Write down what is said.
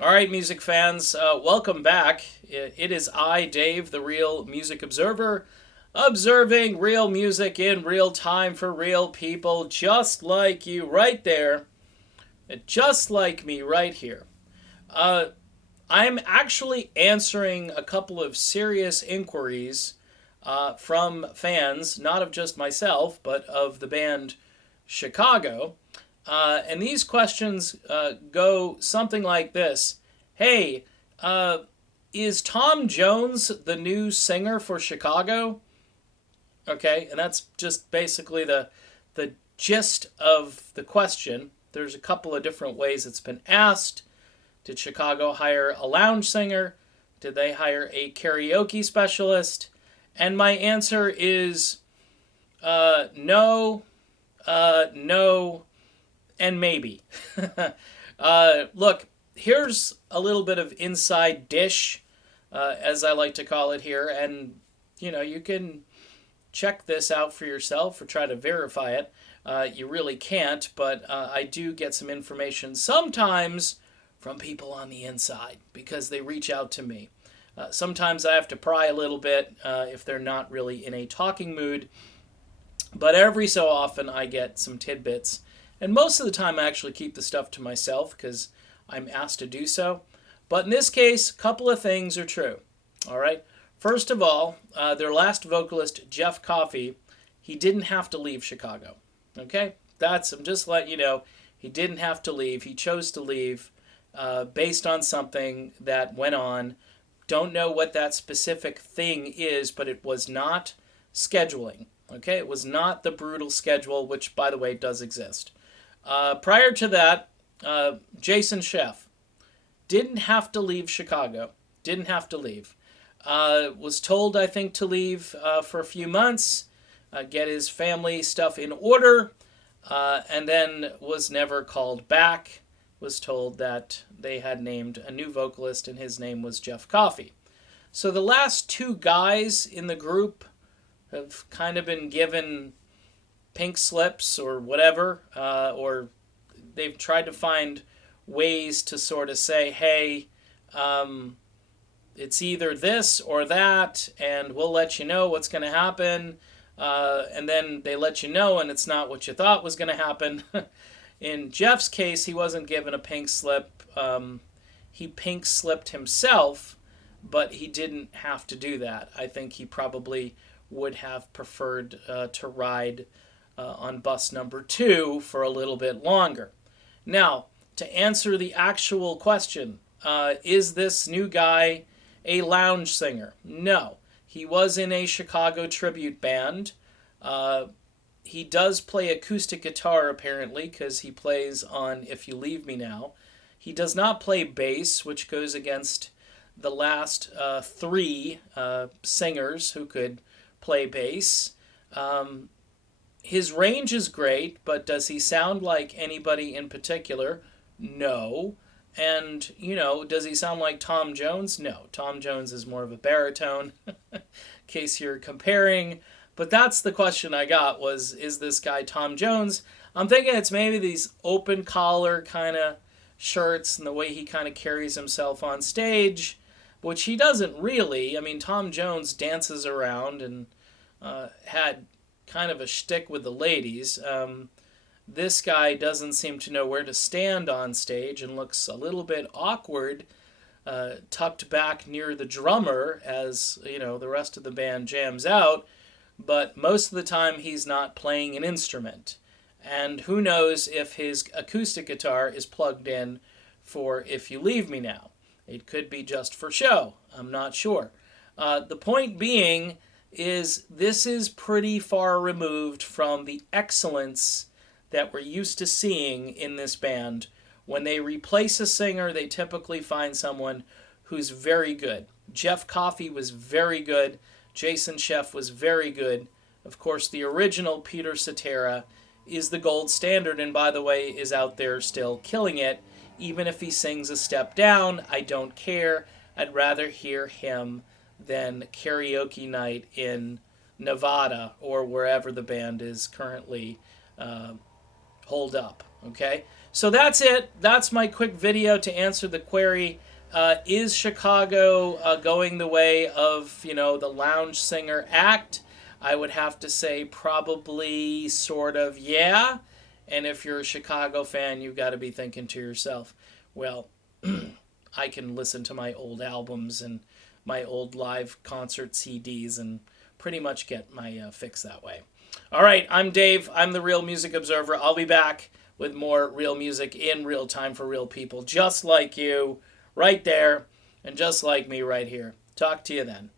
All right, music fans, welcome back. It is I, Dave, the real music observer, observing real music in real time for real people just like you right there, just like me right here. Uh, I'm actually answering a couple of serious inquiries from fans, not of just myself, but of the band Chicago. And these questions go something like this. Hey, uh, is Tom Jones the new singer for Chicago? Okay, and that's just basically the gist of the question. There's a couple of different ways it's been asked. Did Chicago hire a lounge singer? Did they hire a karaoke specialist? And my answer is no, no, and maybe. Look, here's a little bit of inside dish, as I like to call it here, and you can check this out for yourself or try to verify it. You really can't, but I do get some information sometimes from people on the inside because they reach out to me. Sometimes I have to pry a little bit if they're not really in a talking mood, but every so often I get some tidbits. And most of the time I actually keep the stuff to myself because I'm asked to do so. But in this case, a couple of things are true. All right. First of all, their last vocalist, Jeff Coffey, he didn't have to leave Chicago. Okay? I'm just letting you know, he didn't have to leave. He chose to leave based on something that went on. Don't know what that specific thing is, but it was not scheduling. Okay? It was not the brutal schedule, which, by the way, does exist. Prior to that, Jason Sheff didn't have to leave Chicago. Didn't have to leave. Was told, I think, to leave for a few months, get his family stuff in order, and then was never called back. Was told that they had named a new vocalist, and his name was Jeff Coffey. So the last two guys in the group have kind of been given pink slips or whatever, or they've tried to find ways to sort of say, hey, it's either this or that, and we'll let you know what's going to happen. And then they let you know, and it's not what you thought was going to happen. In Jeff's case, he wasn't given a pink slip. He pink slipped himself, but he didn't have to do that. I think he probably would have preferred to ride on bus number 2 for a little bit longer. Now, to answer the actual question, is this new guy a lounge singer? No. He was in a Chicago tribute band. He does play acoustic guitar, apparently, because he plays on If You Leave Me Now. He does not play bass, which goes against the last 3 singers who could play bass. His range is great, but does he sound like anybody in particular? No. And, does he sound like Tom Jones? No. Tom Jones is more of a baritone, in case you're comparing. But that's the question I got was, is this guy Tom Jones? I'm thinking it's maybe these open collar kind of shirts and the way he kind of carries himself on stage, which he doesn't really. I mean, Tom Jones dances around and had kind of a shtick with the ladies. This guy doesn't seem to know where to stand on stage and looks a little bit awkward, tucked back near the drummer as, the rest of the band jams out. But most of the time he's not playing an instrument. And who knows if his acoustic guitar is plugged in for If You Leave Me Now. It could be just for show. I'm not sure. The point being is this is pretty far removed from the excellence that we're used to seeing in this band. When they replace a singer, they typically find someone who's very good. Jeff Coffey was very good. Jason Sheff was very good. Of course, the original Peter Cetera is the gold standard, and by the way, is out there still killing it. Even if he sings a step down, I don't care. I'd rather hear him than karaoke night in Nevada or wherever the band is currently holed up. Okay? So that's it. That's my quick video to answer the query. Is Chicago going the way of, the lounge singer act? I would have to say probably sort of yeah. And if you're a Chicago fan, you've got to be thinking to yourself, well, I can listen to my old albums and my old live concert CDs and pretty much get my fix that way. All right, I'm Dave. I'm the Real Music Observer. I'll be back with more real music in real time for real people, just like you, right there, and just like me right here. Talk to you then.